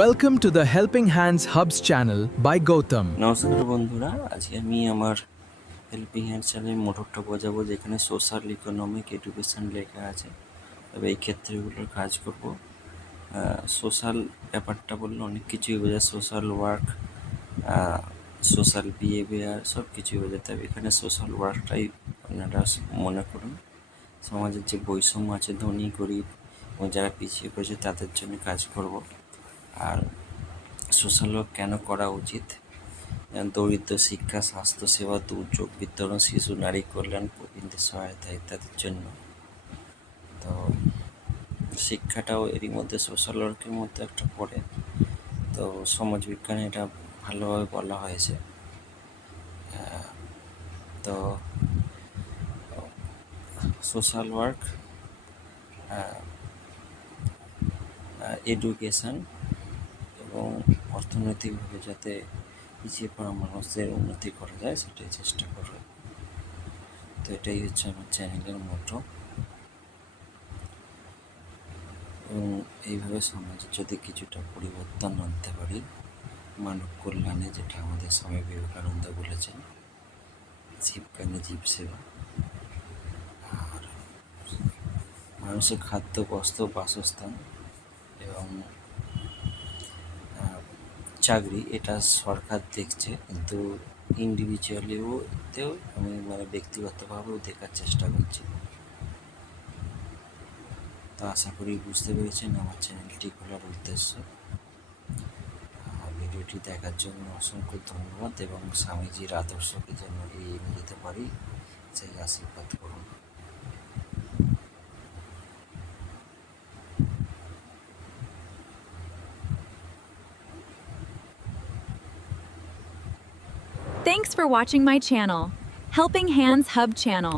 Welcome to the Helping Hands Hubs channel by Gautam. নমস্কার বন্ধুরা, আজকে আমি আমার হেল্পিং হ্যান্ড চ্যানেলের মোটরটা বোঝাবো, যেখানে সোশ্যাল ইকোনমিক এডুকেশন লেখা আছে। তবে এই ক্ষেত্রগুলোর কাজ করব। সোশ্যাল ব্যাপারটা বললে অনেক কিছুই বোঝায়, সোশ্যাল ওয়ার্ক, সোশ্যাল বিহেভিয়ার, সব কিছুই বোঝায়। তবে এখানে সোশ্যাল ওয়ার্কটাই আপনারা মনে করুন। সমাজের যে বৈষম্য আছে, ধনী গরিব এবং যারা পিছিয়ে পড়েছে তাদের জন্য কাজ করব। আর সোশ্যাল ওয়ার্ক কেন করা উচিত, দরিদ্র, শিক্ষা, স্বাস্থ্যসেবা, দুর্যোগ বিতরণ, শিশু নারী কল্যাণ, প্রবীণদের সহায়তা ইত্যাদির জন্য। তো শিক্ষাটাও এরই মধ্যে সোশ্যাল ওয়ার্কের মধ্যে একটা পড়ে। তো সমাজবিজ্ঞানে এটা ভালোভাবে বলা হয়েছে। তো সোশ্যাল ওয়ার্ক, এডুকেশান এবং অর্থনৈতিকভাবে যাতে পিছিয়ে পড়া মানুষদের উন্নতি করা যায় সেটাই চেষ্টা করবে। তো এটাই হচ্ছে আমার চ্যানেলের মোটো। এবং এইভাবে সমাজে যদি কিছুটা পরিবর্তন আনতে পারি মানব কল্যাণে, যেটা আমাদের স্বামী বিবেকানন্দ বলেছেন, জীবজ্ঞানে জীব সেবা, আর মানুষের খাদ্য, বস্ত্র, বাসস্থান এবং চাকরি, এটা সরকার দেখছে, কিন্তু ইন্ডিভিজুয়ালিতেও আমি ব্যক্তিগতভাবেও দেখার চেষ্টা করছি। তো আশা করি বুঝতে পেরেছেন আমার চ্যানেলটি খোলার উদ্দেশ্য। ভিডিওটি দেখার জন্য অসংখ্য ধন্যবাদ এবং স্বামীজির আদর্শকে যেন এগিয়ে নিয়ে যেতে পারি সেই আশীর্বাদ করুন। Thanks for watching my channel, Helping Hands Hub channel.